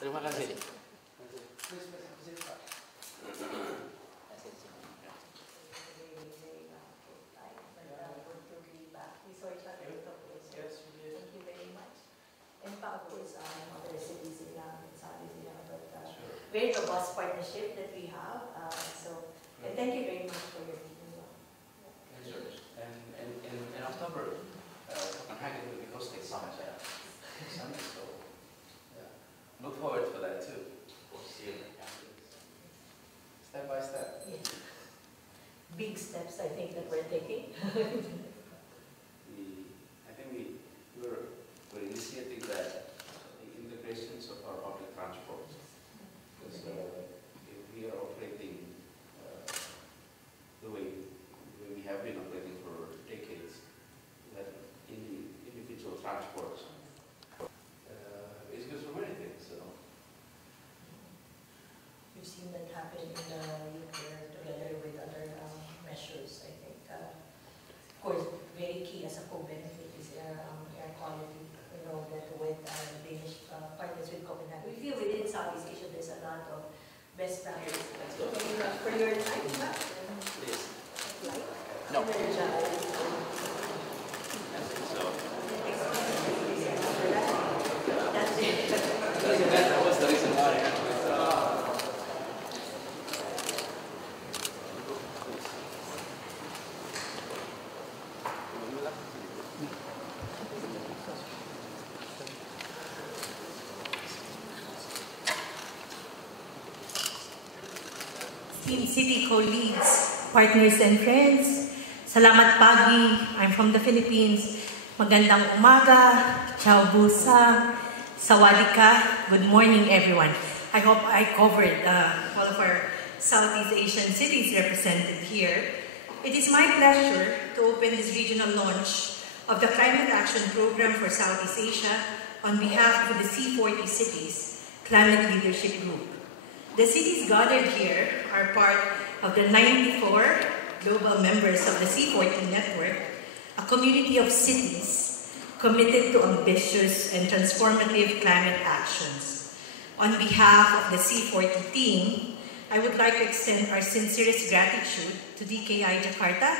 Terima kasih. Very robust partnership that we have. And thank you very much for your meeting. And in October, Copenhagen will be hosting summit. So look forward for that too. We'll see you step by step. Yeah. Big steps, I think, that we're taking. I think we're initiating that the integrations of our public transport. Because if we are operating the way we have been operating for decades, that in the individual transports is good for many things. So you've seen that happen in the UK together with other measures, I think. Of course, very key as a co-benefit is air quality. You know that with our Danish partners with Copenhagen, we feel within Southeast Asia there's a lot of best practices. For your time, please. No. That's it. That was the reason why. City colleagues, partners and friends, salamat pagi. I'm from the Philippines. Magandang umaga, ciao busa, sawadika. Good morning, everyone. I hope I covered all of our Southeast Asian cities represented here. It is my pleasure to open this regional launch of the Climate Action Program for Southeast Asia on behalf of the C40 Cities Climate Leadership Group. The cities gathered here are part of the 94 global members of the C40 network, a community of cities committed to ambitious and transformative climate actions. On behalf of the C40 team, I would like to extend our sincerest gratitude to DKI Jakarta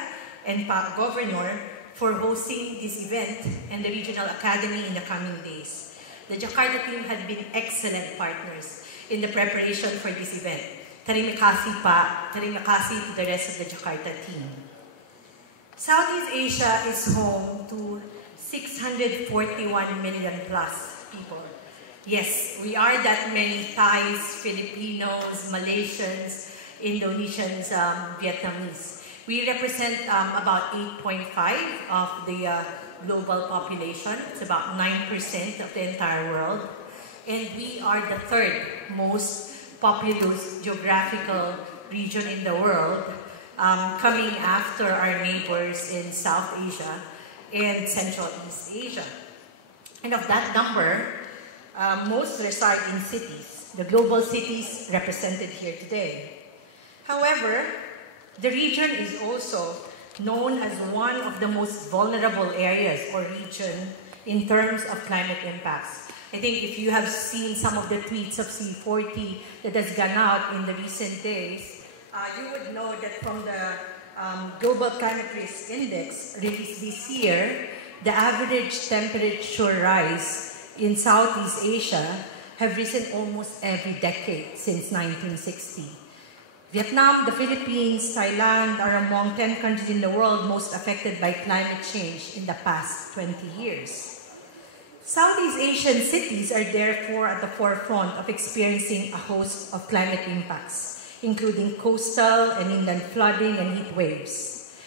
and Gubernur for hosting this event and the Regional Academy in the coming days. The Jakarta team had been excellent partners in the preparation for this event. Terima kasih to the rest of the Jakarta team. Southeast Asia is home to 641 million plus people. Yes, we are that many Thais, Filipinos, Malaysians, Indonesians, Vietnamese. We represent about 8.5% of the global population. It's about 9% of the entire world. And we are the third most populous geographical region in the world, coming after our neighbors in South Asia and Central East Asia. And of that number, most reside in cities, the global cities represented here today. However, the region is also known as one of the most vulnerable areas or region in terms of climate impacts. I think if you have seen some of the tweets of C40 that has gone out in the recent days, you would know that from the Global Climate Risk Index released this year, the average temperature rise in Southeast Asia have risen almost every decade since 1960. Vietnam, the Philippines, Thailand are among 10 countries in the world most affected by climate change in the past 20 years. Southeast Asian cities are therefore at the forefront of experiencing a host of climate impacts, including coastal and inland flooding and heat waves.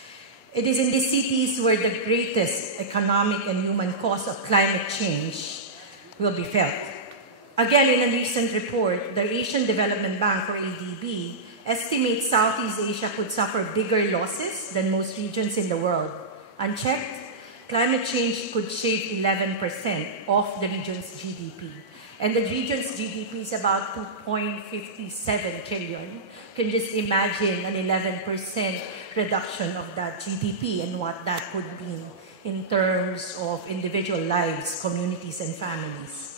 It is in these cities where the greatest economic and human cost of climate change will be felt. Again, in a recent report, the Asian Development Bank, or ADB, estimates Southeast Asia could suffer bigger losses than most regions in the world. Unchecked, climate change could shave 11% of the region's GDP. And the region's GDP is about 2.57 trillion. You can just imagine an 11% reduction of that GDP and what that could mean in terms of individual lives, communities, and families.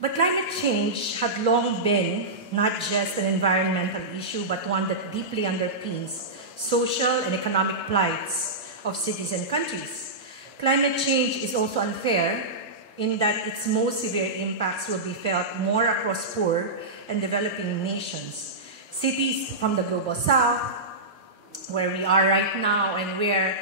But climate change had long been not just an environmental issue, but one that deeply underpins social and economic plights of cities and countries. Climate change is also unfair in that its most severe impacts will be felt more across poor and developing nations. Cities from the global south, where we are right now and where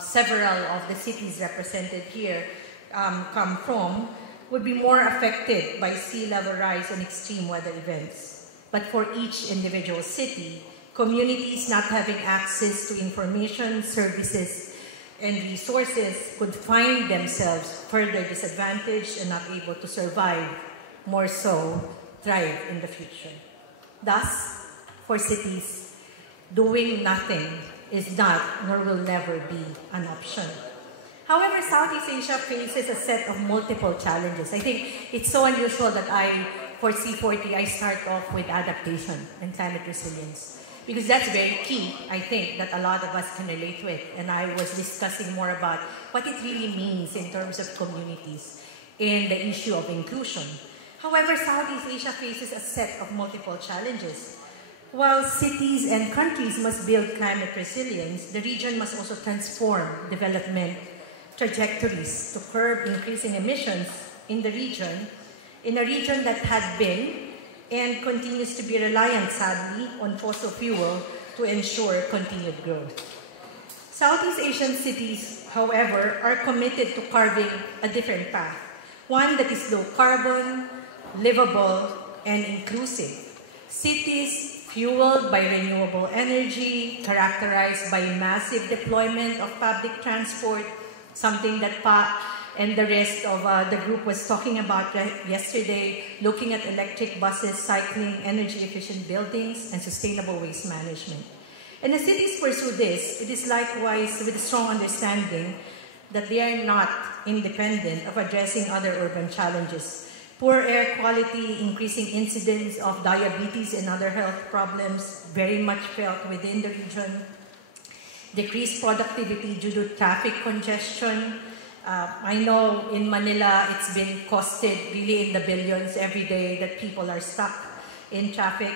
several of the cities represented here come from, would be more affected by sea level rise and extreme weather events. But for each individual city, communities not having access to information, services, and resources could find themselves further disadvantaged and not able to survive, more so thrive in the future. Thus, for cities, doing nothing is not nor will never be an option. However, Southeast Asia faces a set of multiple challenges. I think it's so unusual that for C40, I start off with adaptation and climate resilience. Because that's very key, I think, that a lot of us can relate to it. And I was discussing more about what it really means in terms of communities and the issue of inclusion. However, Southeast Asia faces a set of multiple challenges. While cities and countries must build climate resilience, the region must also transform development trajectories to curb increasing emissions in the region, in a region that had been and continues to be reliant, sadly, on fossil fuel to ensure continued growth. Southeast Asian cities, however, are committed to carving a different path, one that is low carbon, livable, and inclusive. Cities fueled by renewable energy, characterized by massive deployment of public transport, something that Pa and the rest of the group was talking about yesterday, looking at electric buses, cycling, energy-efficient buildings, and sustainable waste management. And as cities pursue this, it is likewise with a strong understanding that they are not independent of addressing other urban challenges. Poor air quality, increasing incidence of diabetes and other health problems, very much felt within the region. Decreased productivity due to traffic congestion. I know in Manila it's been costed really in the billions every day that people are stuck in traffic,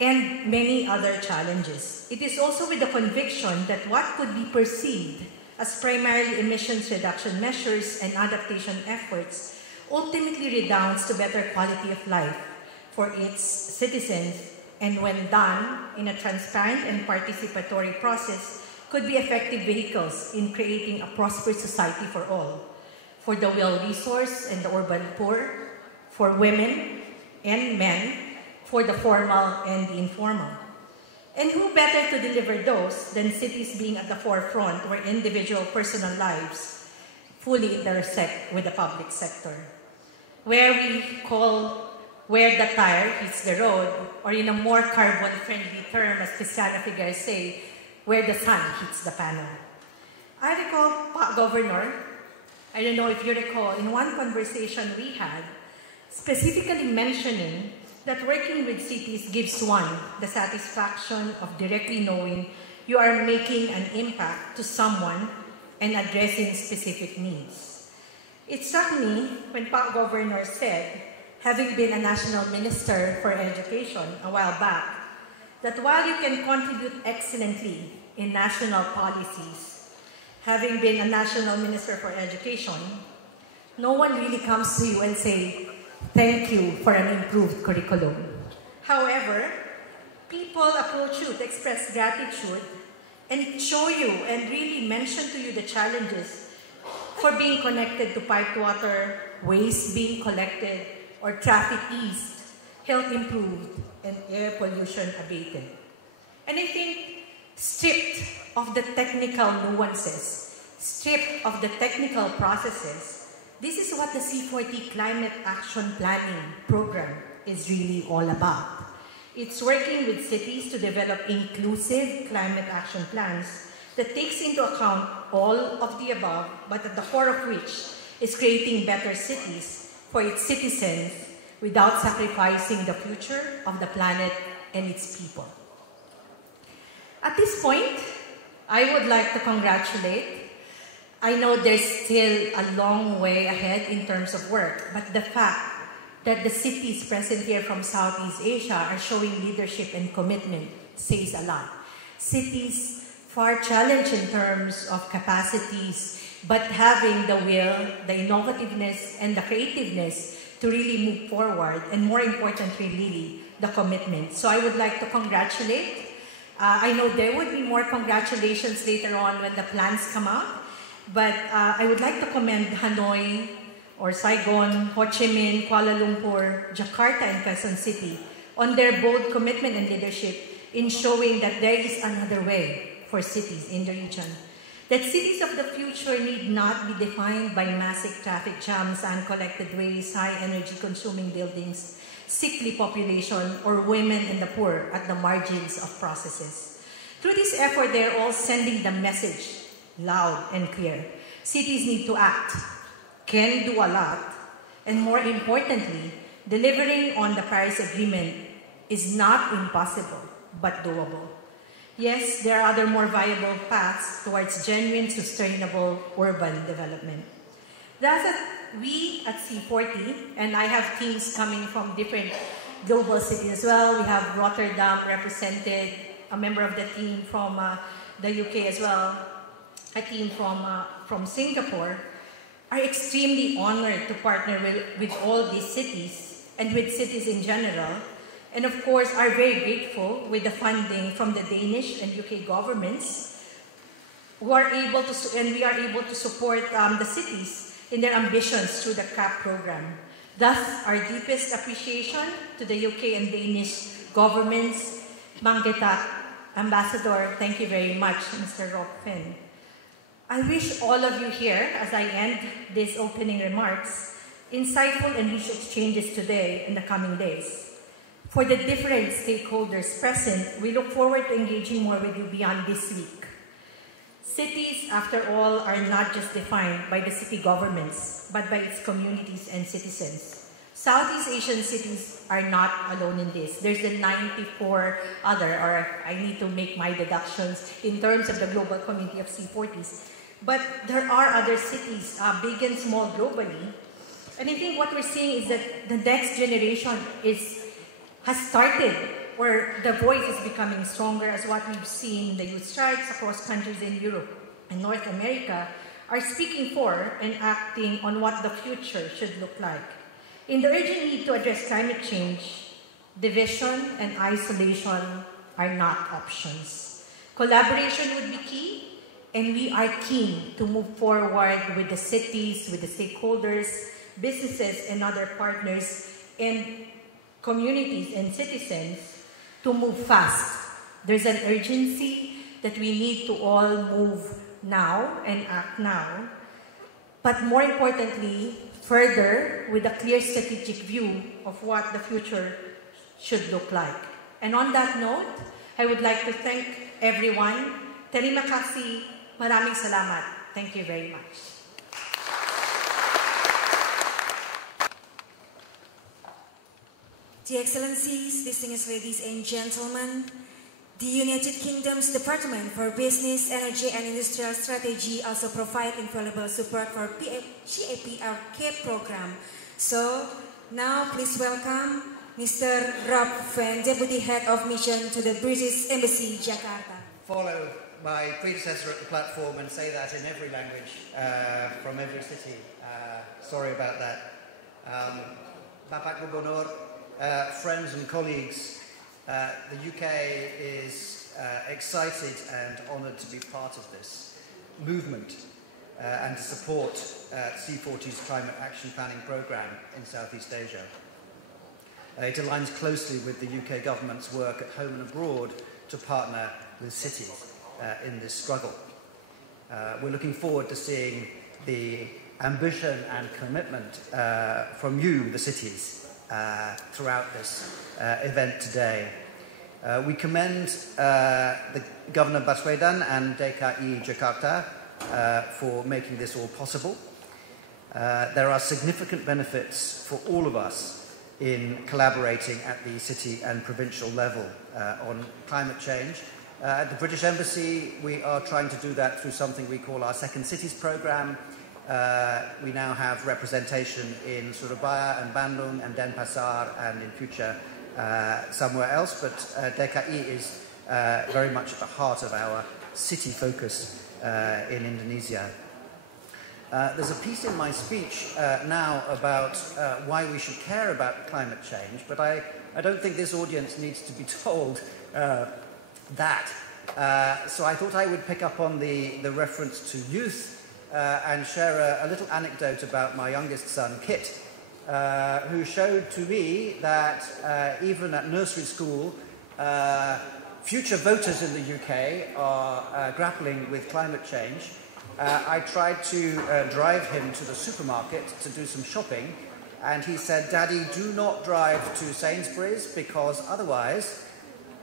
and many other challenges. It is also with the conviction that what could be perceived as primarily emissions reduction measures and adaptation efforts ultimately redounds to better quality of life for its citizens, and when done in a transparent and participatory process, could be effective vehicles in creating a prosperous society for all, for the well-resourced and the urban poor, for women and men, for the formal and the informal. And who better to deliver those than cities being at the forefront where individual personal lives fully intersect with the public sector, where we call where the tire hits the road, or in a more carbon-friendly term, as Cristiano Figueres say, where the sun hits the panel. I recall Governor, I don't know if you recall, in one conversation we had, specifically mentioning that working with cities gives one the satisfaction of directly knowing you are making an impact to someone and addressing specific needs. It struck me when Governor said, having been a national minister for education a while back, that while you can contribute excellently in national policies, having been a national minister for education, no one really comes to you and say, thank you for an improved curriculum. However, people approach you to express gratitude and show you and really mention to you the challenges for being connected to piped water, waste being collected, or traffic eased, health improved, and air pollution abated. And I think stripped of the technical nuances, stripped of the technical processes, this is what the C40 Climate Action Planning Program is really all about. It's working with cities to develop inclusive climate action plans that takes into account all of the above, but at the core of which is creating better cities for its citizens without sacrificing the future of the planet and its people. At this point, I would like to congratulate. I know there's still a long way ahead in terms of work, but the fact that the cities present here from Southeast Asia are showing leadership and commitment says a lot. Cities far challenged in terms of capacities, but having the will, the innovativeness, and the creativeness to really move forward, and more importantly, really, the commitment. So I would like to congratulate. I know there would be more congratulations later on when the plans come out, but I would like to commend Hanoi, or Saigon, Ho Chi Minh, Kuala Lumpur, Jakarta, and Quezon City on their bold commitment and leadership in showing that there is another way for cities in the region. That cities of the future need not be defined by massive traffic jams, uncollected waste, high energy consuming buildings, sickly population, or women and the poor at the margins of processes. Through this effort, they are all sending the message loud and clear. Cities need to act, can do a lot, and more importantly, delivering on the Paris Agreement is not impossible, but doable. Yes, there are other more viable paths towards genuine, sustainable urban development. Thus, we at C40, and I have teams coming from different global cities as well. We have Rotterdam represented, a member of the team from the UK as well, a team from Singapore, are extremely honored to partner with all these cities and with cities in general, and of course are very grateful with the funding from the Danish and UK governments, who are able to, and we are able to support the cities in their ambitions through the CAP program. Thus, our deepest appreciation to the UK and Danish governments. Manggetak, Ambassador, thank you very much, Mr. Rockfen. I wish all of you here, as I end these opening remarks, insightful and rich exchanges today and the coming days. For the different stakeholders present, we look forward to engaging more with you beyond this week. Cities, after all, are not just defined by the city governments, but by its communities and citizens. Southeast Asian cities are not alone in this. There's the 94 other, or I need to make my deductions in terms of the global community of C40s. But there are other cities, big and small globally. And I think what we're seeing is that the next generation has started, or the voice is becoming stronger, as what we've seen the youth strikes across countries in Europe and North America are speaking for and acting on what the future should look like. In the urgent need to address climate change, division and isolation are not options. Collaboration would be key, and we are keen to move forward with the cities, with the stakeholders, businesses, and other partners, and communities and citizens to move fast. There's an urgency that we need to all move now and act now, but more importantly, further with a clear strategic view of what the future should look like. And on that note, I would like to thank everyone. Terima kasih, maraming salamat. Thank you very much. Dear Excellencies, distinguished ladies and gentlemen, the United Kingdom's Department for Business, Energy and Industrial Strategy also provide invaluable support for CAP program. So now please welcome Mr. Rob Fan, Deputy Head of Mission to the British Embassy, Jakarta. Follow my predecessor at the platform and say that in every language from every city. Sorry about that. Bapak Gubernur, friends and colleagues, the UK is excited and honoured to be part of this movement and to support C40's Climate Action Planning Programme in Southeast Asia. It aligns closely with the UK government's work at home and abroad to partner with cities in this struggle. We're looking forward to seeing the ambition and commitment from you, the cities, throughout this event today. We commend the Governor Baswedan and DKI Jakarta for making this all possible. There are significant benefits for all of us in collaborating at the city and provincial level on climate change. At the British Embassy, we are trying to do that through something we call our Second Cities programme. We now have representation in Surabaya and Bandung and Denpasar and in future somewhere else, but DKI is very much at the heart of our city focus in Indonesia. There's a piece in my speech now about why we should care about climate change, but I don't think this audience needs to be told that. So I thought I would pick up on the reference to youth and share a little anecdote about my youngest son, Kit, who showed to me that even at nursery school, future voters in the UK are grappling with climate change. I tried to drive him to the supermarket to do some shopping, and he said, "Daddy, do not drive to Sainsbury's because otherwise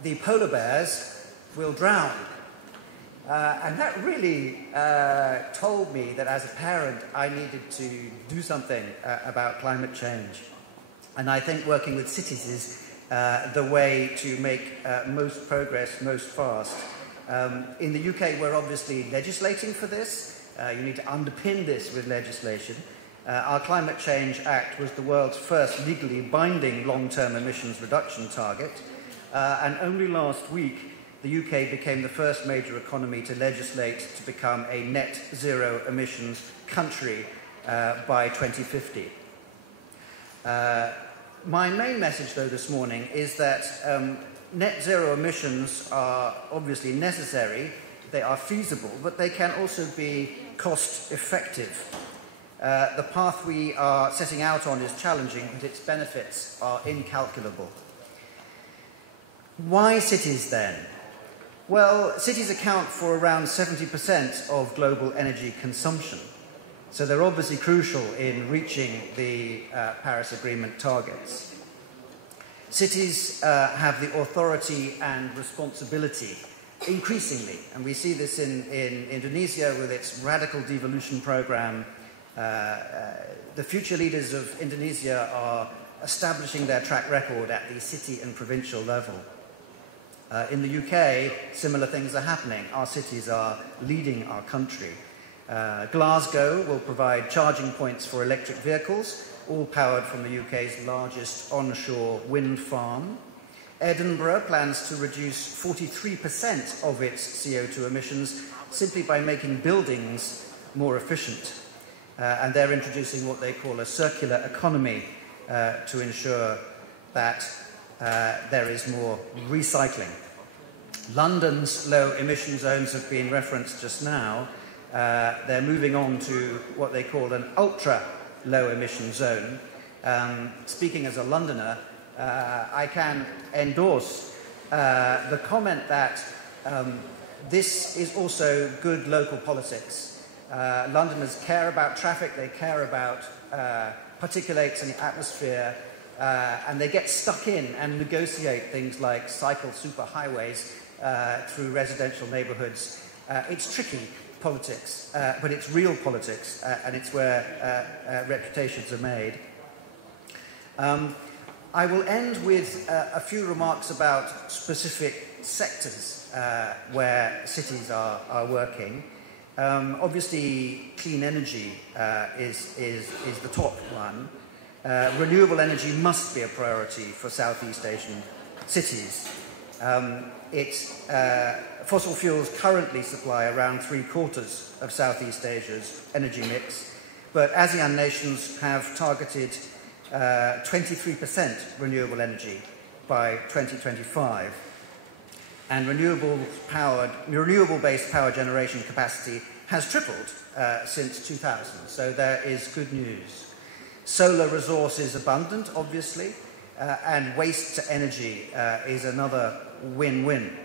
the polar bears will drown." And that really told me that as a parent I needed to do something about climate change. And I think working with cities is the way to make most progress most fast. In the UK, we're obviously legislating for this. You need to underpin this with legislation. Our Climate Change Act was the world's first legally binding long-term emissions reduction target. And only last week, the UK became the first major economy to legislate to become a net zero emissions country by 2050. My main message, though, this morning is that net zero emissions are obviously necessary, they are feasible, but they can also be cost effective. The path we are setting out on is challenging, but its benefits are incalculable. Why cities then? Well, cities account for around 70% of global energy consumption, so they're obviously crucial in reaching the Paris Agreement targets. Cities have the authority and responsibility, increasingly, and we see this in Indonesia with its radical devolution program. The future leaders of Indonesia are establishing their track record at the city and provincial level. In the UK, similar things are happening. Our cities are leading our country. Glasgow will provide charging points for electric vehicles, all powered from the UK's largest onshore wind farm. Edinburgh plans to reduce 43% of its CO2 emissions simply by making buildings more efficient. And they're introducing what they call a circular economy to ensure that there is more recycling. London's low emission zones have been referenced just now. They're moving on to what they call an ultra low emission zone. Speaking as a Londoner, I can endorse the comment that this is also good local politics. Londoners care about traffic, they care about particulates in the atmosphere, and they get stuck in and negotiate things like cycle superhighways through residential neighbourhoods. It's tricky politics, but it's real politics, and it's where reputations are made. I will end with a few remarks about specific sectors where cities are working. Obviously, clean energy is the top one. renewable energy must be a priority for Southeast Asian cities. Fossil fuels currently supply around 3/4 of Southeast Asia's energy mix, but ASEAN nations have targeted 23% renewable energy by 2025, and renewable-based power generation capacity has tripled since 2000, so there is good news. Solar resource is abundant, obviously, and waste to energy is another win-win.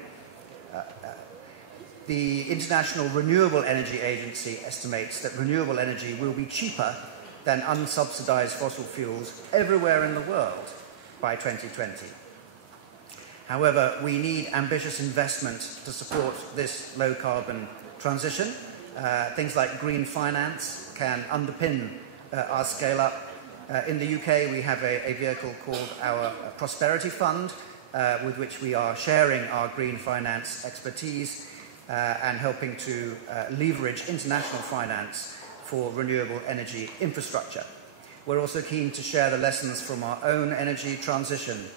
The International Renewable Energy Agency estimates that renewable energy will be cheaper than unsubsidized fossil fuels everywhere in the world by 2020. However, we need ambitious investment to support this low-carbon transition. Things like green finance can underpin our scale-up. In the UK, we have a vehicle called our Prosperity Fund, with which we are sharing our green finance expertise and helping to leverage international finance for renewable energy infrastructure. We're also keen to share the lessons from our own energy transition.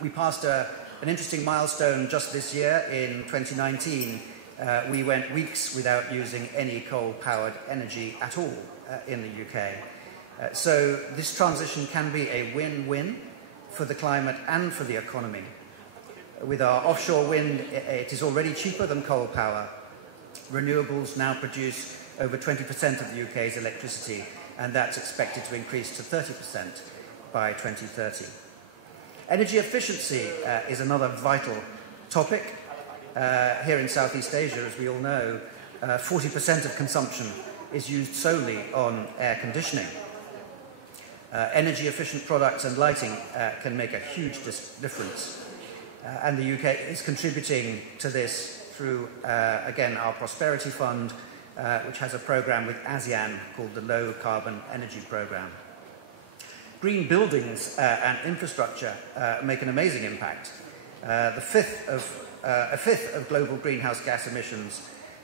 We passed an interesting milestone just this year. In 2019, we went weeks without using any coal-powered energy at all in the UK. So this transition can be a win-win for the climate and for the economy. With our offshore wind, it is already cheaper than coal power. Renewables now produce over 20% of the UK's electricity, and that's expected to increase to 30% by 2030. Energy efficiency is another vital topic. Here in Southeast Asia, as we all know, 40% of consumption is used solely on air conditioning. Energy-efficient products and lighting can make a huge difference. And the UK is contributing to this through, again, our Prosperity Fund, which has a programme with ASEAN called the Low Carbon Energy Programme. Green buildings and infrastructure make an amazing impact. A fifth of global greenhouse gas emissions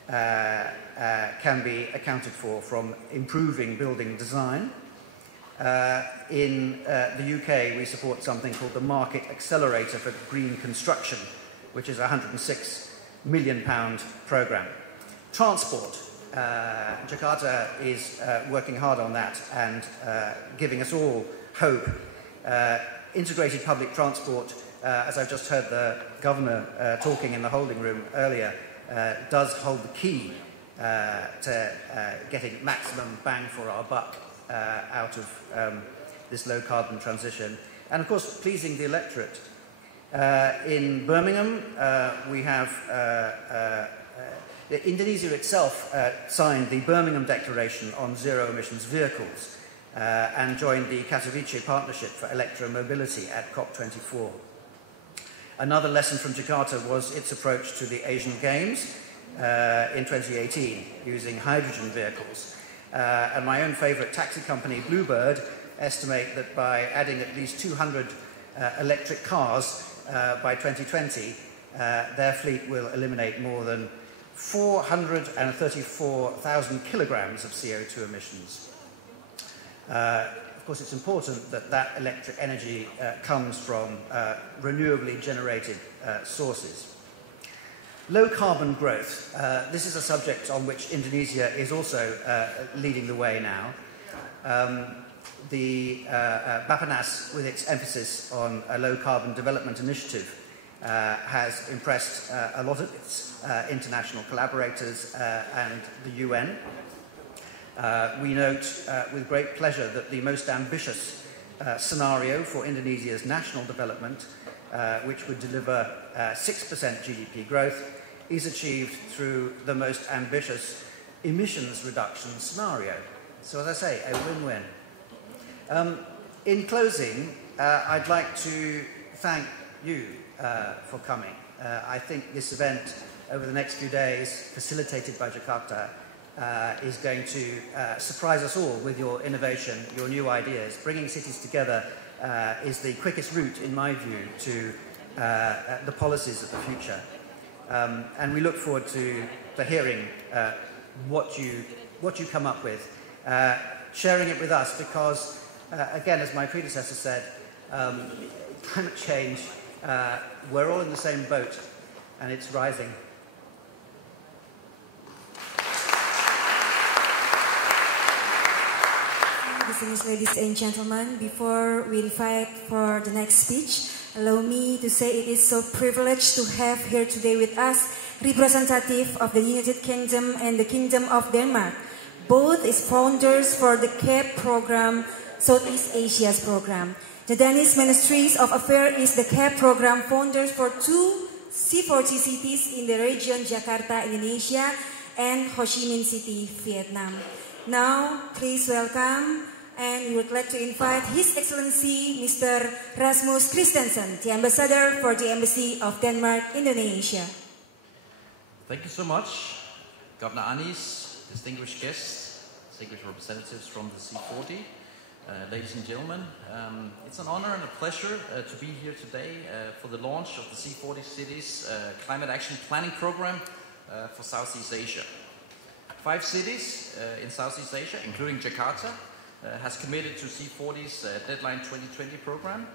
can be accounted for from improving building design. In the UK, we support something called the Market Accelerator for Green Construction, which is a £106 million programme. Transport. Jakarta is working hard on that and giving us all hope. Integrated public transport, as I've just heard the Governor talking in the holding room earlier, does hold the key to getting maximum bang for our buck out of this low-carbon transition. And, of course, pleasing the electorate. In Birmingham, we have Indonesia itself signed the Birmingham Declaration on Zero-Emissions Vehicles and joined the Katowice Partnership for Electromobility at COP24. Another lesson from Jakarta was its approach to the Asian Games in 2018, using hydrogen vehicles. And my own favourite taxi company, Bluebird, estimate that by adding at least 200 electric cars by 2020, their fleet will eliminate more than 434,000 kilograms of CO2 emissions. Of course, it's important that that electric energy comes from renewably generated sources. Low carbon growth. This is a subject on which Indonesia is also leading the way now. The Bappenas, with its emphasis on a low carbon development initiative, has impressed a lot of its international collaborators and the UN. We note with great pleasure that the most ambitious scenario for Indonesia's national development, which would deliver 6% GDP growth, is achieved through the most ambitious emissions reduction scenario. So, as I say, a win-win. In closing, I'd like to thank you for coming. I think this event over the next few days, facilitated by Jakarta, is going to surprise us all with your innovation, your new ideas. Bringing cities together is the quickest route, in my view, to the policies of the future. And we look forward to hearing what you come up with, sharing it with us, because again, as my predecessor said, climate change, we're all in the same boat, and it's rising. Distinguished ladies and gentlemen, before we invite for the next speech, allow me to say it is so privileged to have here today with us representative of the United Kingdom and the Kingdom of Denmark. Both is founders for the CAPE program, Southeast Asia's program. The Danish Ministries of Affairs is the CAPE program founders for 2 C40 cities in the region, Jakarta, Indonesia, and Ho Chi Minh City, Vietnam. Now, please welcome, and we would like to invite His Excellency Mr. Rasmus Christensen, the Ambassador for the Embassy of Denmark, Indonesia. Thank you so much, Governor Anis, distinguished guests, distinguished representatives from the C40, ladies and gentlemen. It's an honor and a pleasure to be here today for the launch of the C40 Cities Climate Action Planning Program for Southeast Asia. 5 cities in Southeast Asia, including Jakarta, has committed to C40's Deadline 2020 program.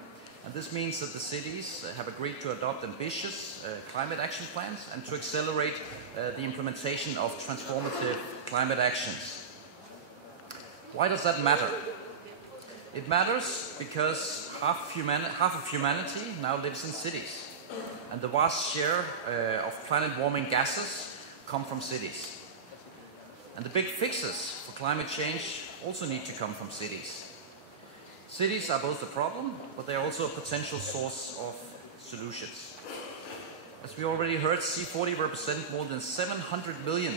And this means that the cities have agreed to adopt ambitious climate action plans and to accelerate the implementation of transformative climate actions. Why does that matter? It matters because half of humanity now lives in cities, and the vast share of planet warming gases come from cities. And the big fixes for climate change also need to come from cities. Cities are both a problem, but they are also a potential source of solutions. As we already heard, C40 represent more than 700 million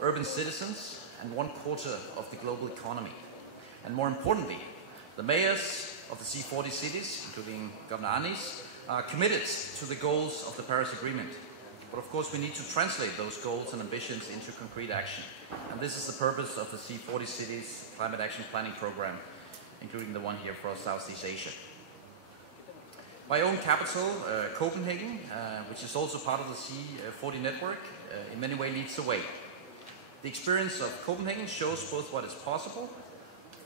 urban citizens and 1/4 of the global economy. And more importantly, the mayors of the C40 cities, including Governor Anis, are committed to the goals of the Paris Agreement. But of course we need to translate those goals and ambitions into concrete action. And this is the purpose of the C40 Cities Climate Action Planning Program, including the one here for Southeast Asia. My own capital, Copenhagen, which is also part of the C40 network, in many ways leads the way. The experience of Copenhagen shows both what is possible,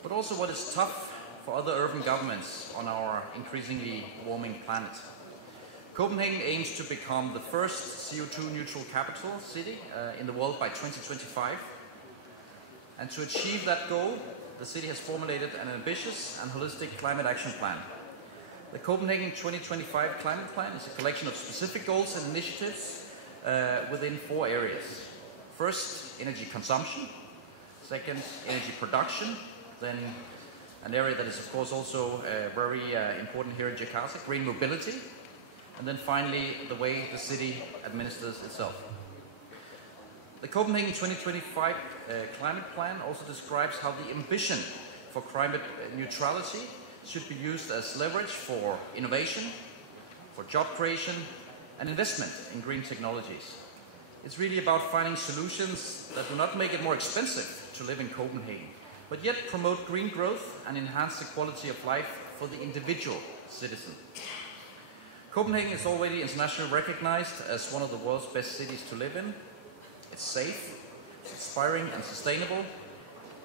but also what is tough for other urban governments on our increasingly warming planet. Copenhagen aims to become the first CO2 neutral capital city in the world by 2025. And to achieve that goal, the city has formulated an ambitious and holistic climate action plan. The Copenhagen 2025 climate plan is a collection of specific goals and initiatives within 4 areas. First, energy consumption. Second, energy production. Then an area that is of course also very important here in Jakarta, green mobility. And then finally, the way the city administers itself. The Copenhagen 2025 climate plan also describes how the ambition for climate neutrality should be used as leverage for innovation, for job creation, and investment in green technologies. It's really about finding solutions that do not make it more expensive to live in Copenhagen, but yet promote green growth and enhance the quality of life for the individual citizen. Copenhagen is already internationally recognized as one of the world's best cities to live in. It's safe, it's inspiring and sustainable.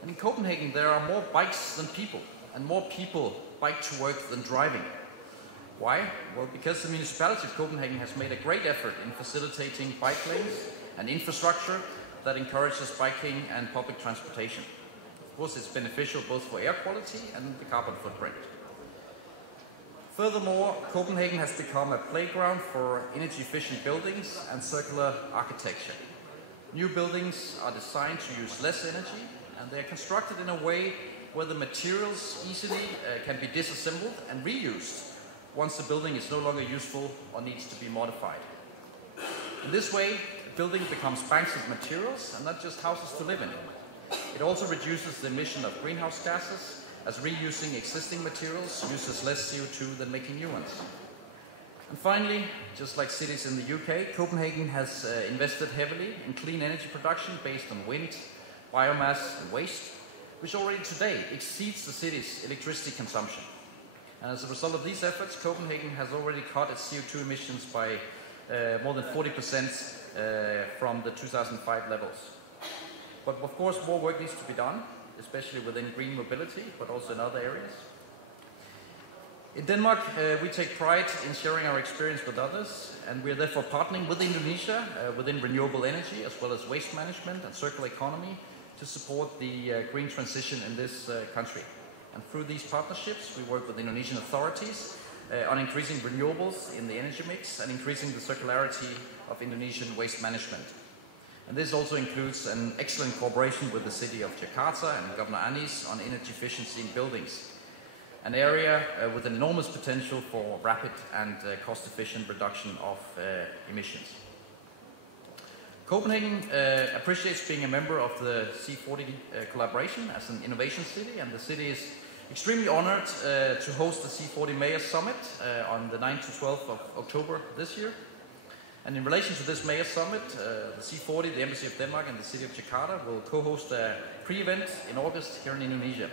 And in Copenhagen there are more bikes than people, and more people bike to work than driving. Why? Well, because the municipality of Copenhagen has made a great effort in facilitating bike lanes and infrastructure that encourages biking and public transportation. Of course, it's beneficial both for air quality and the carbon footprint. Furthermore, Copenhagen has become a playground for energy-efficient buildings and circular architecture. New buildings are designed to use less energy, and they are constructed in a way where the materials easily can be disassembled and reused once the building is no longer useful or needs to be modified. In this way, the building becomes banks of materials and not just houses to live in. It also reduces the emission of greenhouse gases, as reusing existing materials uses less CO2 than making new ones. And finally, just like cities in the UK, Copenhagen has invested heavily in clean energy production based on wind, biomass and waste, which already today exceeds the city's electricity consumption. And as a result of these efforts, Copenhagen has already cut its CO2 emissions by more than 40% from the 2005 levels. But of course, more work needs to be done, especially within green mobility, but also in other areas. In Denmark, we take pride in sharing our experience with others, and we are therefore partnering with Indonesia within renewable energy as well as waste management and circular economy to support the green transition in this country. And through these partnerships, we work with Indonesian authorities on increasing renewables in the energy mix and increasing the circularity of Indonesian waste management. And this also includes an excellent cooperation with the city of Jakarta and Governor Anies on energy efficiency in buildings, an area with enormous potential for rapid and cost-efficient reduction of emissions. Copenhagen appreciates being a member of the C40 collaboration as an innovation city, and the city is extremely honored to host the C40 Mayors Summit on the 9th to 12th of October this year. And in relation to this Mayors Summit, the C40, the Embassy of Denmark and the City of Jakarta will co-host a pre-event in August here in Indonesia.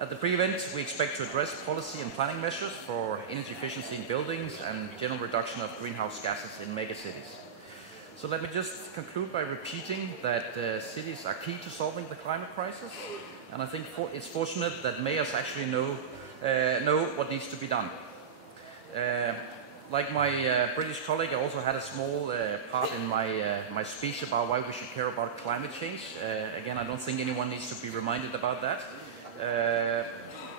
At the pre-event, we expect to address policy and planning measures for energy efficiency in buildings and general reduction of greenhouse gases in megacities. So let me just conclude by repeating that cities are key to solving the climate crisis, and I think it's fortunate that mayors actually know what needs to be done. Like my British colleague, I also had a small part in my speech about why we should care about climate change. Again, I don't think anyone needs to be reminded about that.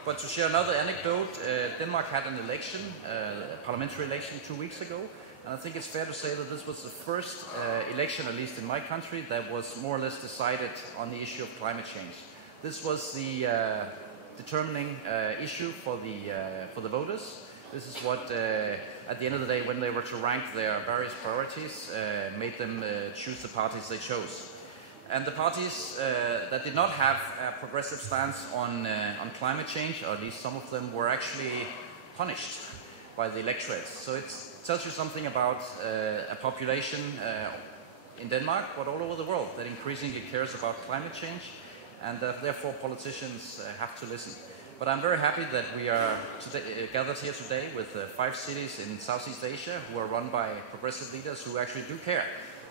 But to share another anecdote, Denmark had an election, a parliamentary election 2 weeks ago, and I think it's fair to say that this was the first election, at least in my country, that was more or less decided on the issue of climate change. This was the determining issue for the voters. This is what, at the end of the day, when they were to rank their various priorities, made them choose the parties they chose. And the parties that did not have a progressive stance on climate change, or at least some of them, were actually punished by the electorate. So it tells you something about a population in Denmark, but all over the world, that increasingly cares about climate change, and that therefore politicians have to listen. But I'm very happy that we are gathered here today with 5 cities in Southeast Asia who are run by progressive leaders who actually do care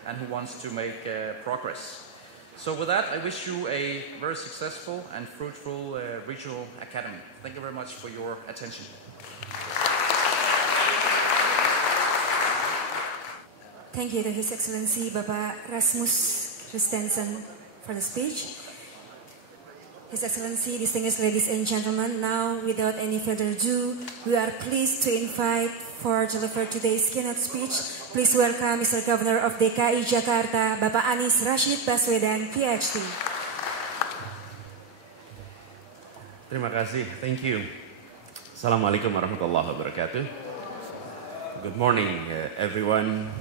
and who wants to make progress. So with that, I wish you a very successful and fruitful regional academy. Thank you very much for your attention. Thank you to His Excellency Bapak Rasmus Christensen for the speech. His Excellency, distinguished ladies and gentlemen, now without any further ado, we are pleased to invite for deliver today's keynote speech. Please welcome Mr. Governor of DKI Jakarta, Bapak Anies Rasyid Baswedan, PhD. Terima kasih. Thank you. Assalamualaikum warahmatullahi wabarakatuh. Good morning, everyone.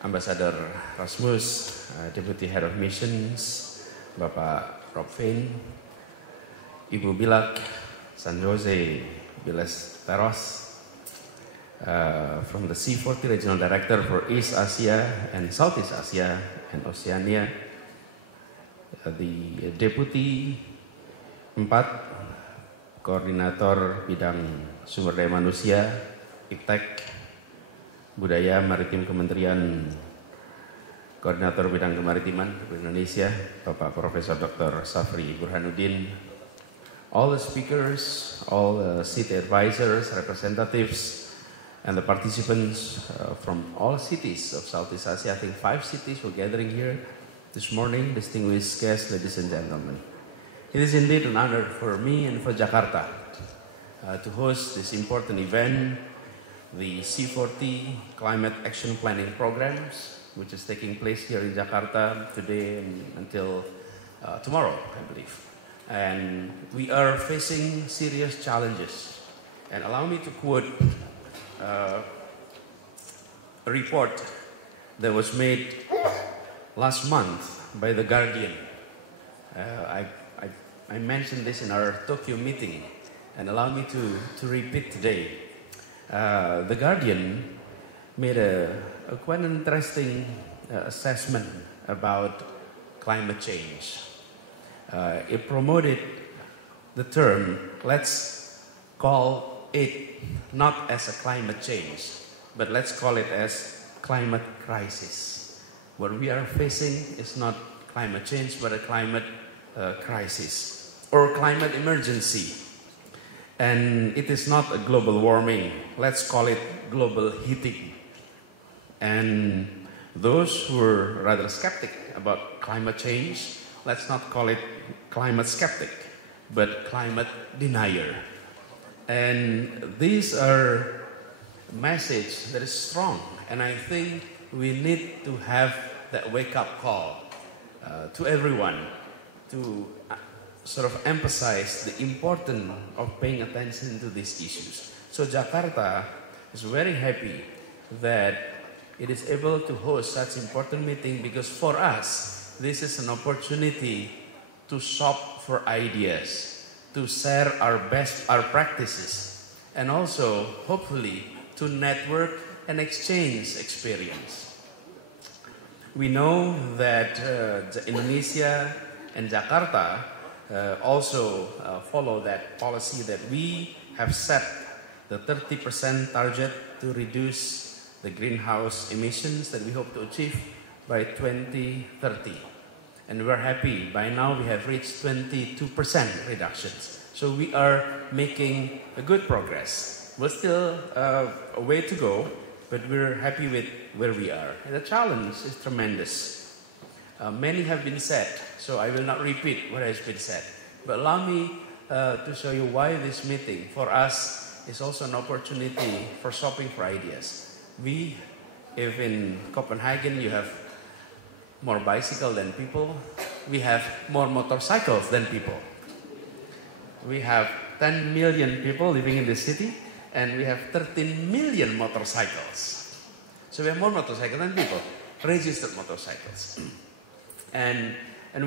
Ambassador Rasmus, Deputy Head of Missions, Bapak Robin, Ibu Bilak, San Jose Biles Teros, from the C40 Regional Director for East Asia and Southeast Asia and Oceania, the Deputy 4, Koordinator Bidang Sumber Daya Manusia, Iptek, Budaya Maritim Kementerian, Koordinator Bidang Kemaritiman Indonesia, Bapak Profesor Dr. Safri Burhanuddin, all the speakers, all the city advisors, representatives, and the participants from all cities of Southeast Asia. I think 5 cities were gathering here this morning. Distinguished guests, ladies and gentlemen. It is indeed an honor for me and for Jakarta to host this important event, the C40 Climate Action Planning Programs, which is taking place here in Jakarta today and until tomorrow, I believe. And we are facing serious challenges. And allow me to quote a report that was made last month by The Guardian. I mentioned this in our Tokyo meeting, and allow me to repeat today. The Guardian made a quite an interesting assessment about climate change. It promoted the term, let's call it not as a climate change, but let's call it as climate crisis. What we are facing is not climate change, but a climate crisis or climate emergency. And it is not a global warming. Let's call it global heating. And those who are rather skeptic about climate change, let's not call it climate skeptic, but climate denier. And these are a message that is strong. And I think we need to have that wake-up call to everyone to sort of emphasize the importance of paying attention to these issues. So Jakarta is very happy that it is able to host such important meeting, because for us, this is an opportunity to shop for ideas, to share our practices, and also, hopefully, to network and exchange experience. We know that Indonesia and Jakarta also follow that policy that we have set the 30% target to reduce the greenhouse emissions that we hope to achieve by 2030. And we're happy, by now we have reached 22% reductions. So we are making a good progress. We're still a way to go, but we're happy with where we are. And the challenge is tremendous. Many have been said, so I will not repeat what has been said. But allow me to show you why this meeting for us is also an opportunity for shopping for ideas. If in Copenhagen you have more bicycles than people, we have more motorcycles than people. We have 10 million people living in the city, and we have 13 million motorcycles. So we have more motorcycles than people, registered motorcycles. And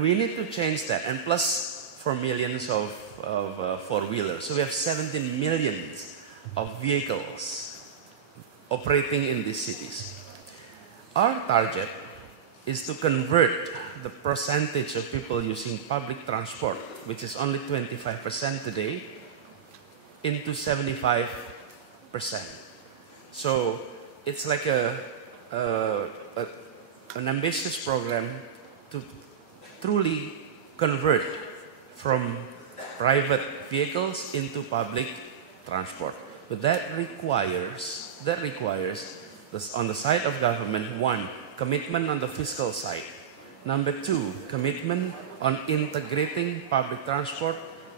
we need to change that, and plus 4 millions of four-wheelers. So we have 17 millions of vehicles operating in these cities. Our target is to convert the percentage of people using public transport, which is only 25% today, into 75%. So it's like an ambitious program to truly convert from private vehicles into public transport. But that requires on the side of government, one, commitment on the fiscal side. Number two, commitment on integrating public transport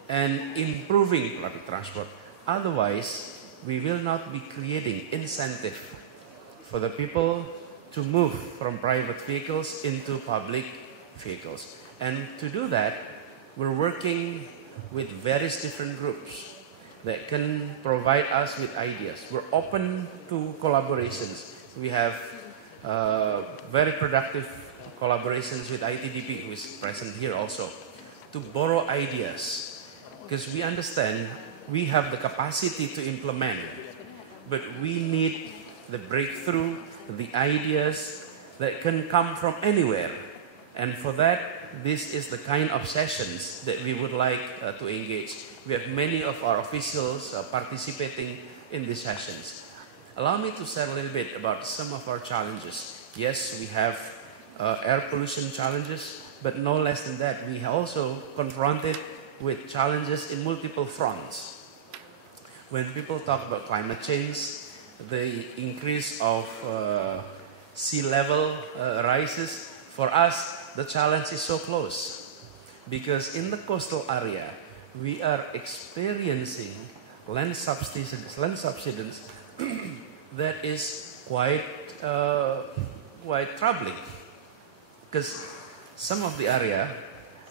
and improving public transport. Otherwise, we will not be creating incentive for the people to move from private vehicles into public vehicles. And to do that, we're working with various different groups that can provide us with ideas. We're open to collaborations. We have very productive collaborations with ITDP, who is present here also, to borrow ideas. Because we understand we have the capacity to implement, but we need the breakthrough, the ideas that can come from anywhere. And for that, this is the kind of sessions that we would like to engage. We have many of our officials participating in these sessions. Allow me to share a little bit about some of our challenges. Yes, we have air pollution challenges, but no less than that, we are also confronted with challenges in multiple fronts. When people talk about climate change, the increase of sea level rises, for us, the challenge is so close. Because in the coastal area, we are experiencing land subsidence that is quite troubling. Because some of the area,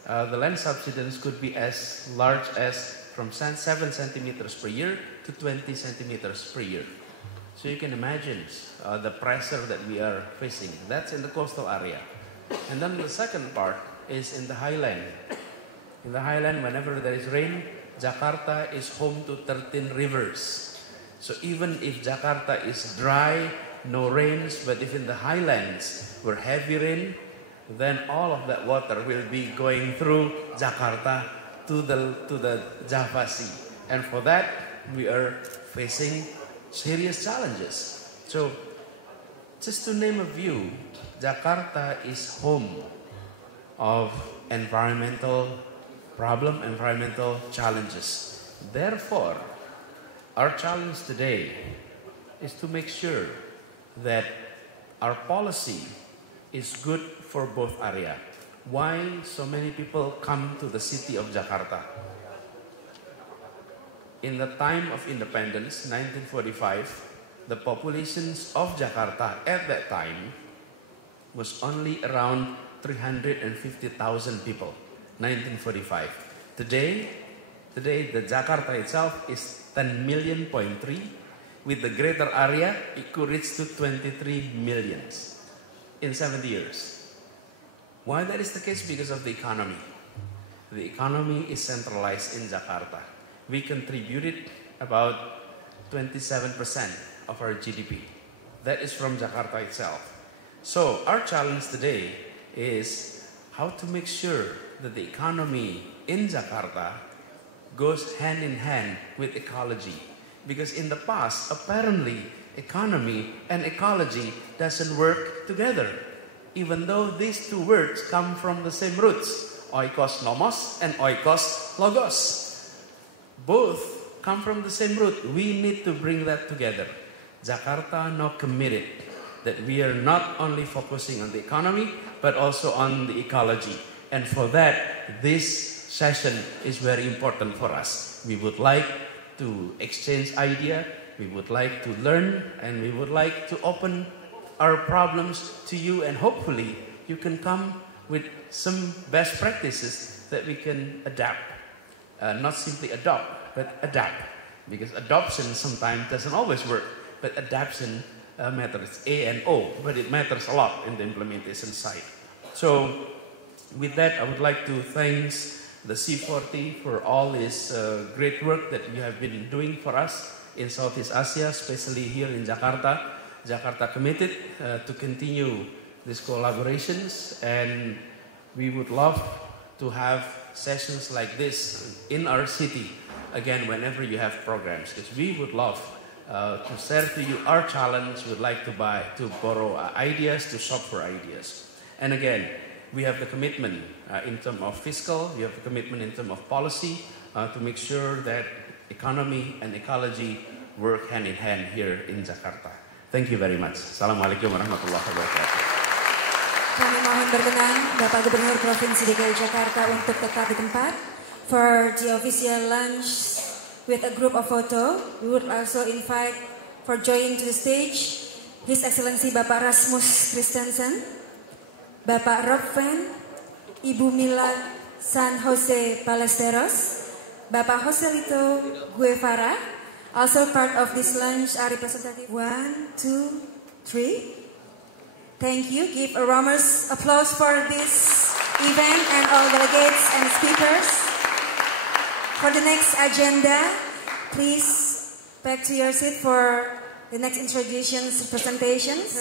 the land subsidence could be as large as from 7 centimeters per year to 20 centimeters per year. So you can imagine the pressure that we are facing. That's in the coastal area. And then the second part is in the highland. In the highland, whenever there is rain, Jakarta is home to 13 rivers. So even if Jakarta is dry, no rains, but if in the highlands where heavy rain, then all of that water will be going through Jakarta to the Java Sea. And for that, we are facing serious challenges. So, just to name a few, Jakarta is home of environmental challenges. Therefore, our challenge today is to make sure that our policy is good for both area. Why so many people come to the city of Jakarta? In the time of independence, 1945, the populations of Jakarta at that time was only around 350,000 people, 1945. Today the Jakarta itself is 10 million point 3, with the greater area it could reach to 23 millions in 70 years. Why that is the case? Because of the economy. The economy is centralized in Jakarta. We contributed about 27% of our GDP. That is from Jakarta itself. So our challenge today is how to make sure that the economy in Jakarta goes hand in hand with ecology. Because in the past, apparently, economy and ecology doesn't work together. Even though these two words come from the same roots, oikos nomos and oikos logos. Both come from the same root. We need to bring that together. Jakarta now committed that we are not only focusing on the economy, but also on the ecology. And for that, this session is very important for us. We would like to exchange ideas, we would like to learn, and we would like to open our problems to you, and hopefully you can come with some best practices that we can adapt. Not simply adopt, but adapt. Because adoption sometimes doesn't always work, but adaptation matters. A and O, but it matters a lot in the implementation side. So with that, I would like to thank the C40 for all this great work that you have been doing for us in Southeast Asia, especially here in Jakarta. Jakarta committed to continue these collaborations, and we would love to have sessions like this in our city again whenever you have programs, because we would love to share to you our challenge. We'd like to borrow ideas, to shop for ideas. And again, we have the commitment in terms of fiscal, we have the commitment in terms of policy to make sure that economy and ecology work hand in hand here in Jakarta. Thank you very much. Assalamualaikum warahmatullahi wabarakatuh. Kami mohon berkenan Bapak Gubernur Provinsi DKI Jakarta untuk tetap di tempat. For the official lunch with a group of photo, we would also invite for joining to the stage His Excellency Bapak Rasmus Christensen, Bapak Robven, Ibu Mila San Jose Palesteros, Bapak Joselito Guevara. Also part of this lunch are representative 1, 2, 3. Thank you. Give a round of applause for this event and all delegates and speakers. For the next agenda, please back to your seat for the next introductions, presentations.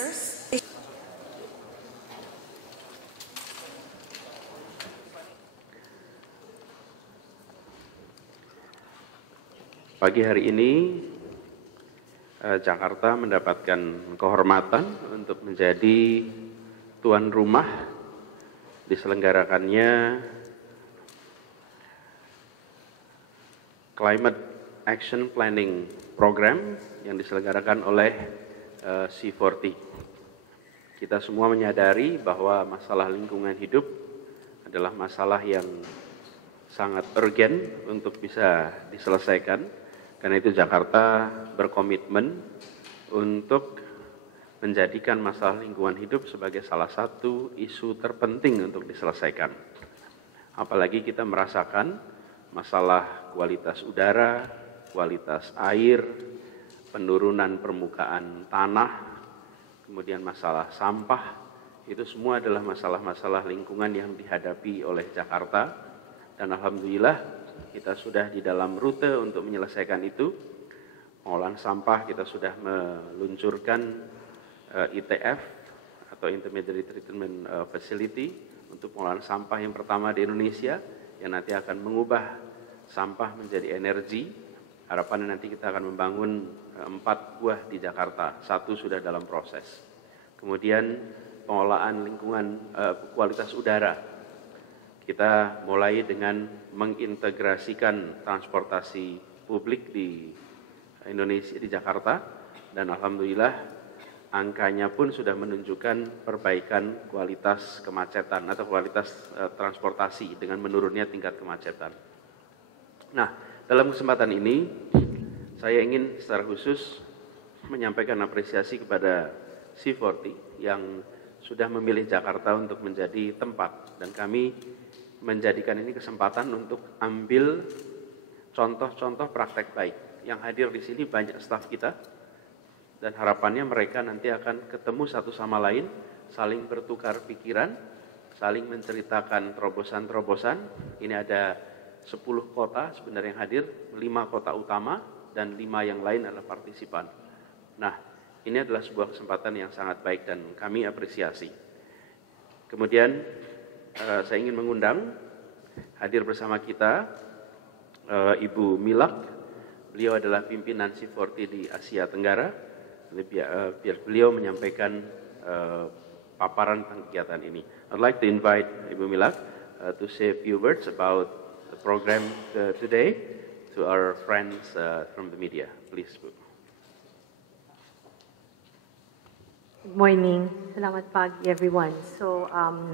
Pagi hari ini Jakarta mendapatkan kehormatan untuk menjadi tuan rumah diselenggarakannya Climate Action Planning Program yang diselenggarakan oleh C40. Kita semua menyadari bahwa masalah lingkungan hidup adalah masalah yang sangat urgen untuk bisa diselesaikan. Karena itu Jakarta berkomitmen untuk menjadikan masalah lingkungan hidup sebagai salah satu isu terpenting untuk diselesaikan. Apalagi kita merasakan masalah kualitas udara, kualitas air, penurunan permukaan tanah, kemudian masalah sampah, itu semua adalah masalah-masalah lingkungan yang dihadapi oleh Jakarta. Dan alhamdulillah kita sudah di dalam rute untuk menyelesaikan itu. Pengolahan sampah kita sudah meluncurkan ITF atau Intermediate Treatment Facility untuk pengolahan sampah yang pertama di Indonesia, yang nanti akan mengubah sampah menjadi energi. Harapannya nanti kita akan membangun 4 buah di Jakarta, 1 sudah dalam proses. Kemudian pengolahan lingkungan kualitas udara. Kita mulai dengan mengintegrasikan transportasi publik di Indonesia, di Jakarta, dan alhamdulillah angkanya pun sudah menunjukkan perbaikan kualitas kemacetan atau kualitas transportasi dengan menurunnya tingkat kemacetan. Nah, dalam kesempatan ini saya ingin secara khusus menyampaikan apresiasi kepada C40 yang sudah memilih Jakarta untuk menjadi tempat, dan kami menjadikan ini kesempatan untuk ambil contoh-contoh praktek baik. Yang hadir di sini banyak staf kita, dan harapannya mereka nanti akan ketemu satu sama lain, saling bertukar pikiran, saling menceritakan terobosan-terobosan. Ini ada 10 kota sebenarnya yang hadir, 5 kota utama, dan 5 yang lain adalah partisipan. Nah, ini adalah sebuah kesempatan yang sangat baik dan kami apresiasi. Kemudian saya ingin mengundang hadir bersama kita Ibu Milak. Beliau adalah pimpinan C40 di Asia Tenggara. Biar beliau menyampaikan paparan tentang kegiatan ini. I'd like to invite Ibu Milak to say a few words about the program today to our friends from the media. Please, Bu. Good morning. Selamat pagi, everyone. So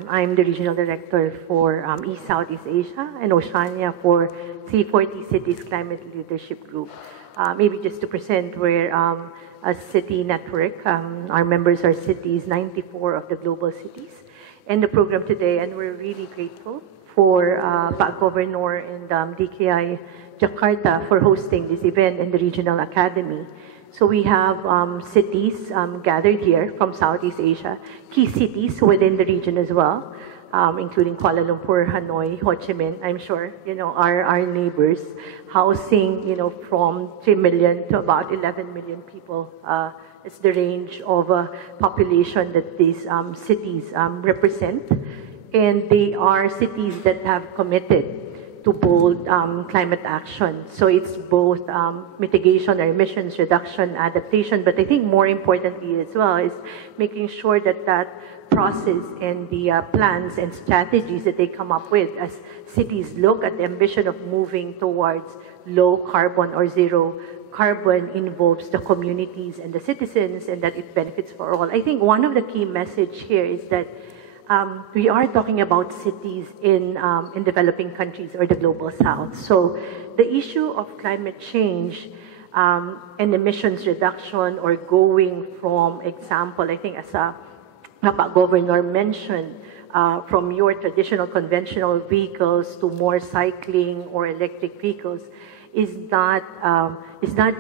I'm the Regional Director for East Southeast Asia and Oceania for C40 Cities Climate Leadership Group. Maybe just to present, we're a city network. Our members are cities, 94 of the global cities. And the program today, and we're really grateful for Pak Governor and DKI Jakarta for hosting this event in the Regional Academy. So we have cities gathered here from Southeast Asia, key cities within the region as well, including Kuala Lumpur, Hanoi, Ho Chi Minh. I'm sure, our neighbors, housing, from 3 million to about 11 million people. It's the range of population that these cities represent. And they are cities that have committed to bold climate action. So it's both mitigation or emissions reduction, adaptation, but I think more importantly as well is making sure that that process and the plans and strategies that they come up with as cities look at the ambition of moving towards low carbon or zero carbon involves the communities and the citizens, and that it benefits for all. I think one of the key message here is that we are talking about cities in developing countries or the global south. So the issue of climate change and emissions reduction, or going from example, I think as Pak Governor mentioned, from your traditional conventional vehicles to more cycling or electric vehicles, is not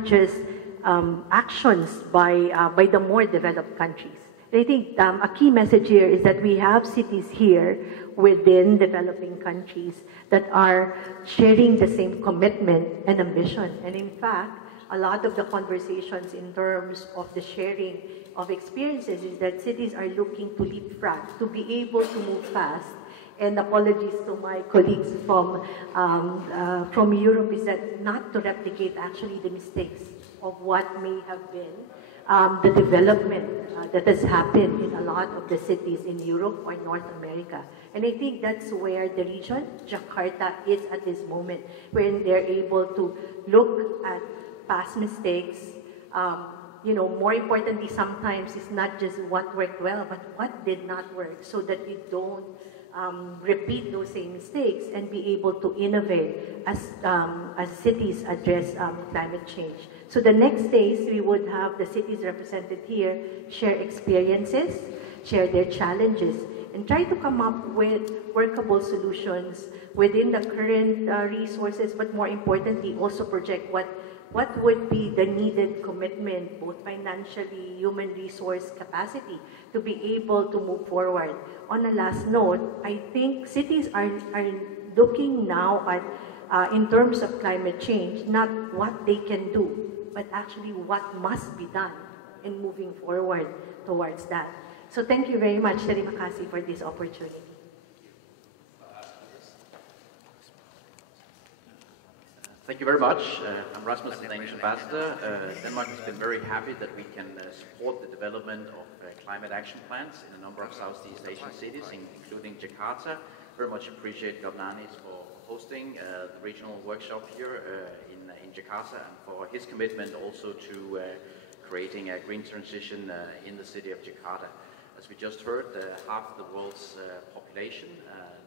just actions by the more developed countries. I think a key message here is that we have cities here within developing countries that are sharing the same commitment and ambition. And in fact, a lot of the conversations in terms of the sharing of experiences is that cities are looking to leapfrog, to be able to move fast. And apologies to my colleagues from Europe, is that not to replicate actually the mistakes of what may have been the development that has happened in a lot of the cities in Europe or North America. And I think that's where the region, Jakarta, is at this moment, when they're able to look at past mistakes. More importantly, sometimes it's not just what worked well, but what did not work, so that we don't repeat those same mistakes and be able to innovate as cities address climate change. So the next days, we would have the cities represented here share experiences, share their challenges, and try to come up with workable solutions within the current resources, but more importantly, also project what would be the needed commitment, both financially, human resource capacity, to be able to move forward. On a last note, I think cities are looking now at, in terms of climate change, not what they can do, but actually what must be done in moving forward towards that. So thank you very much, Terima kasih, for this opportunity. Thank you very much. I'm Rasmus, the Danish ambassador. Denmark has been very happy that we can support the development of climate action plans in a number of Southeast Asian cities, including Jakarta. very much appreciate Governor Anis for hosting the regional workshop here in Jakarta, and for his commitment also to creating a green transition in the city of Jakarta. As we just heard, half of the world's population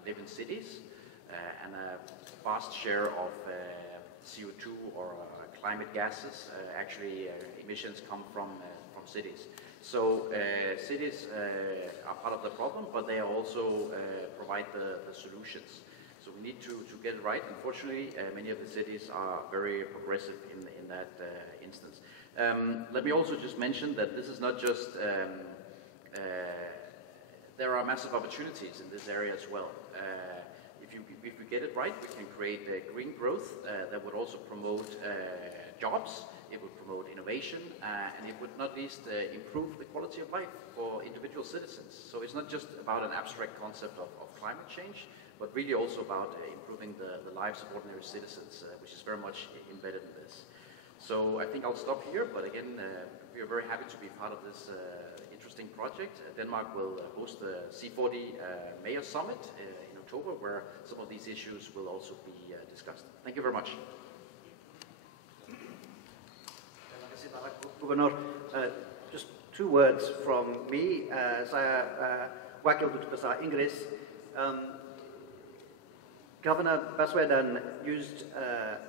live in cities, and a vast share of CO2 or climate gases, actually emissions come from cities. So cities are part of the problem, but they also provide the solutions. So we need to get it right. Unfortunately, many of the cities are very progressive in that instance. Let me also just mention that this is not just, there are massive opportunities in this area as well. If we get it right, we can create green growth that would also promote jobs, it would promote innovation, and it would not least improve the quality of life for individual citizens. So it's not just about an abstract concept of climate change, but really also about improving the lives of ordinary citizens, which is very much embedded in this. So I think I'll stop here, but again, we are very happy to be part of this interesting project. Denmark will host the C40 Mayor Summit in October, where some of these issues will also be discussed. Thank you very much. Terima kasih Pak Gubernur. Just 2 words from me. Saya Wakil Duta Besar Inggris. Governor Baswedan used a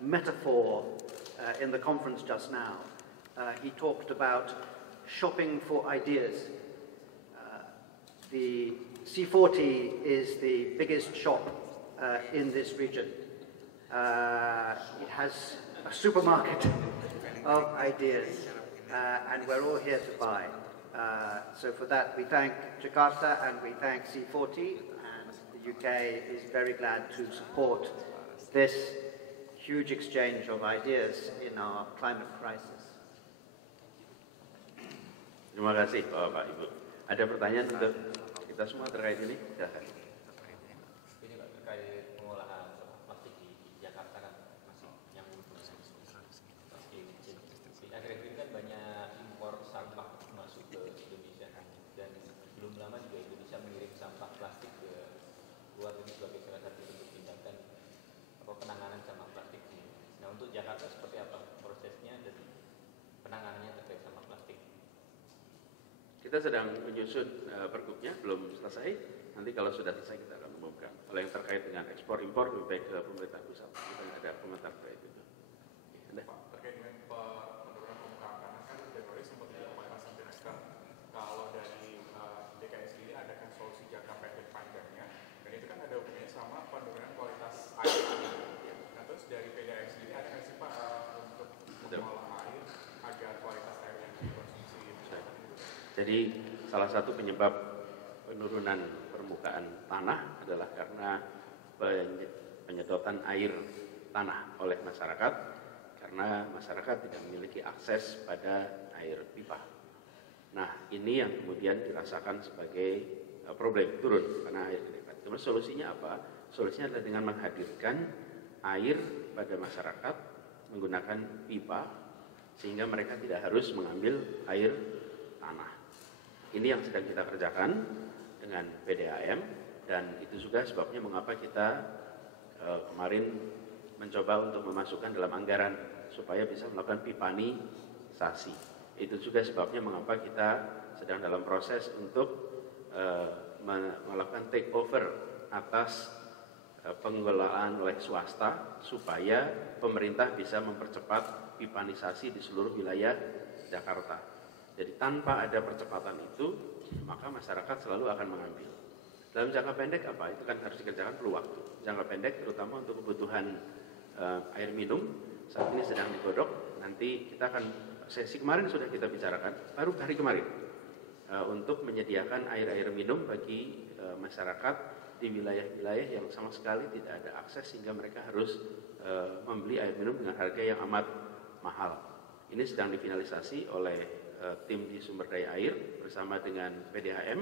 metaphor in the conference just now. He talked about shopping for ideas. The C40 is the biggest shop in this region. It has a supermarket of ideas, and we're all here to buy. So for that, we thank Jakarta and we thank C40, and the UK is very glad to support this huge exchange of ideas in our climate crisis. Terima kasih Bapak Ibu. Ada pertanyaan untuk kita semua terkait ini? Silahkan. Ini Pak, terkait pengolahan plastik di Jakarta kan masih nyambung dengan plastik kecil. Akhir-akhir ini kan banyak impor sampah masuk ke Indonesia, dan belum lama juga Indonesia mengirim sampah plastik ke luar negeri sebagai salah satu bentuk tindakan penanganan sampah plastik ini. Nah, untuk Jakarta seperti apa prosesnya dan penanganannya terkait sampah plastik? Kita sedang menyusun pergubnya, belum selesai. Nanti kalau sudah selesai kita akan umumkan. Kalau yang terkait dengan ekspor impor lebih baik ke pemerintah pusat. Kita nggak ada komentar terkait itu. Pak, terkait dengan penurunan permukaan tanah kan dari sempat dilakukan semester. Kalau dari DKI sendiri ada kan solusi jangka pendek panjangnya, dan itu kan ada hubungannya sama penurunan kualitas air. Nah, terus dari PDAM sendiri ada nggak sih Pak untuk mengelola air agar kualitas air yang dikonsumsi? Jadi salah satu penyebab penurunan permukaan tanah adalah karena penyedotan air tanah oleh masyarakat, karena masyarakat tidak memiliki akses pada air pipa. Nah, ini yang kemudian dirasakan sebagai problem, turun karena air kedepan. Terus solusinya apa? Solusinya adalah dengan menghadirkan air pada masyarakat menggunakan pipa, sehingga mereka tidak harus mengambil air tanah. Ini yang sedang kita kerjakan dengan PDAM, dan itu juga sebabnya mengapa kita kemarin mencoba untuk memasukkan dalam anggaran supaya bisa melakukan pipanisasi. Itu juga sebabnya mengapa kita sedang dalam proses untuk melakukan take over atas pengelolaan oleh swasta supaya pemerintah bisa mempercepat pipanisasi di seluruh wilayah Jakarta. Jadi tanpa ada percepatan itu, maka masyarakat selalu akan mengambil. Dalam jangka pendek apa? Itu kan harus dikerjakan perlu waktu. Jangka pendek terutama untuk kebutuhan air minum, saat ini sedang digodok. Nanti kita akan, sesi kemarin sudah kita bicarakan, baru hari kemarin, untuk menyediakan air minum bagi masyarakat di wilayah-wilayah yang sama sekali tidak ada akses, sehingga mereka harus membeli air minum dengan harga yang amat mahal. Ini sedang difinalisasi oleh tim di sumber daya air bersama dengan PDAM.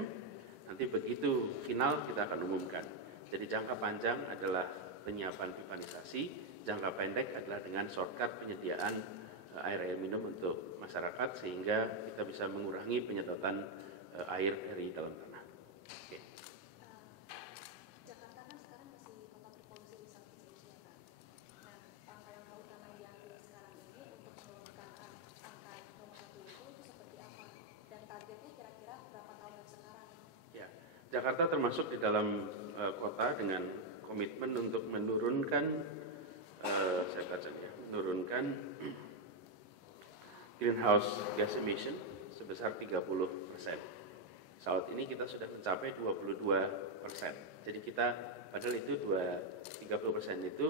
Nanti begitu final kita akan umumkan. Jadi jangka panjang adalah penyiapan pipanisasi, jangka pendek adalah dengan shortcut penyediaan air minum untuk masyarakat, sehingga kita bisa mengurangi penyedotan air dari dalam tanah. Oke. Jakarta termasuk di dalam kota dengan komitmen untuk menurunkan, saya baca ya, menurunkan greenhouse gas emission sebesar 30%. Saat ini kita sudah mencapai 22%. Jadi kita, padahal itu 30% itu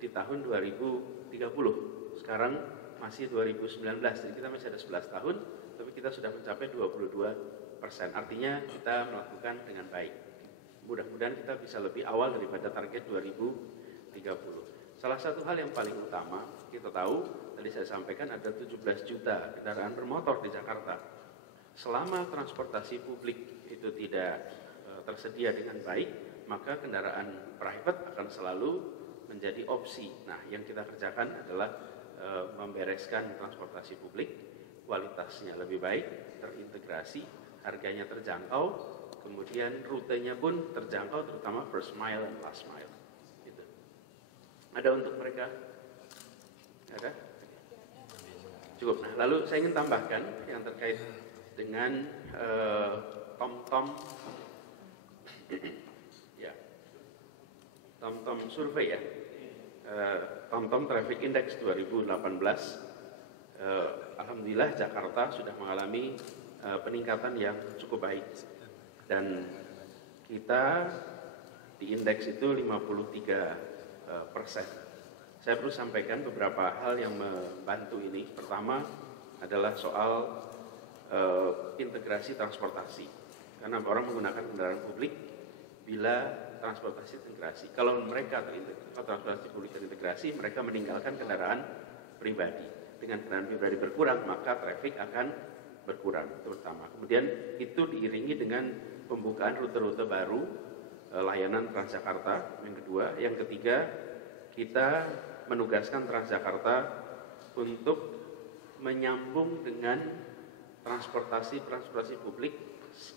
di tahun 2030. Sekarang masih 2019, jadi kita masih ada 11 tahun, tapi kita sudah mencapai 22%. Artinya kita melakukan dengan baik. Mudah-mudahan kita bisa lebih awal daripada target 2030. Salah satu hal yang paling utama, kita tahu, tadi saya sampaikan ada 17 juta kendaraan bermotor di Jakarta. Selama transportasi publik itu tidak tersedia dengan baik, maka kendaraan private akan selalu menjadi opsi. Nah, yang kita kerjakan adalah membereskan transportasi publik, kualitasnya lebih baik, terintegrasi, harganya terjangkau, kemudian rutenya pun terjangkau, terutama first mile dan last mile. Gitu. Ada untuk mereka? Ada? Cukup. Nah, lalu saya ingin tambahkan yang terkait dengan TomTom, ya, TomTom survei ya. TomTom Traffic Index 2018, alhamdulillah Jakarta sudah mengalami peningkatan yang cukup baik, dan kita di indeks itu 53%. Saya perlu sampaikan beberapa hal yang membantu ini. Pertama adalah soal integrasi transportasi, karena orang menggunakan kendaraan publik bila transportasi integrasi. Kalau mereka transportasi publik terintegrasi, mereka meninggalkan kendaraan pribadi. Dengan kendaraan pribadi berkurang, maka traffic akan berkurang, terutama. Kemudian itu diiringi dengan pembukaan rute-rute baru, layanan Transjakarta. Yang kedua, yang ketiga, kita menugaskan Transjakarta untuk menyambung dengan transportasi publik,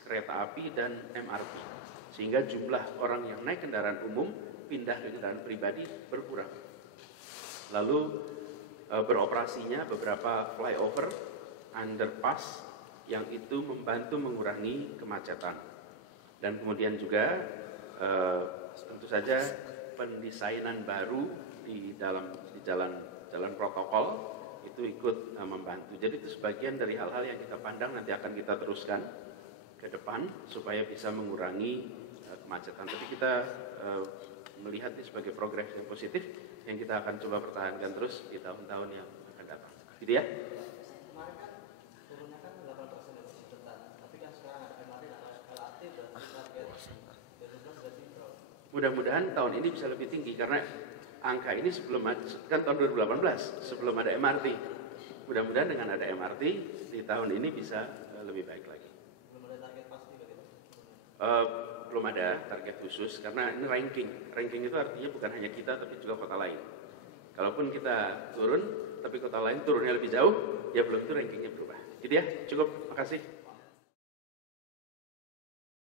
kereta api dan MRT. Sehingga jumlah orang yang naik kendaraan umum pindah ke kendaraan pribadi berkurang. Lalu beroperasinya beberapa flyover, underpass yang itu membantu mengurangi kemacetan. Dan kemudian juga tentu saja pendesainan baru di jalan protokol itu ikut membantu. Jadi itu sebagian dari hal-hal yang kita pandang nanti akan kita teruskan ke depan supaya bisa mengurangi kemacetan. Tapi kita melihat ini sebagai progres yang positif yang kita akan coba pertahankan terus di tahun-tahun yang akan datang. Gitu ya? Kemarin kan turunnya kan 8% dari Jakarta, tapi kan sekarang ada MRT dan LRT dan target 17 berarti berapa? Mudah-mudahan tahun ini bisa lebih tinggi karena angka ini sebelum kan tahun 2018 sebelum ada MRT. Mudah-mudahan dengan ada MRT di tahun ini bisa lebih baik lagi. Belum ada target pasti begitu? Belum ada target khusus karena ini ranking. Ranking itu artinya bukan hanya kita tapi juga kota lain. Kalaupun kita turun tapi kota lain turunnya lebih jauh, ya belum itu rankingnya berubah. Gitu ya, cukup. Makasih.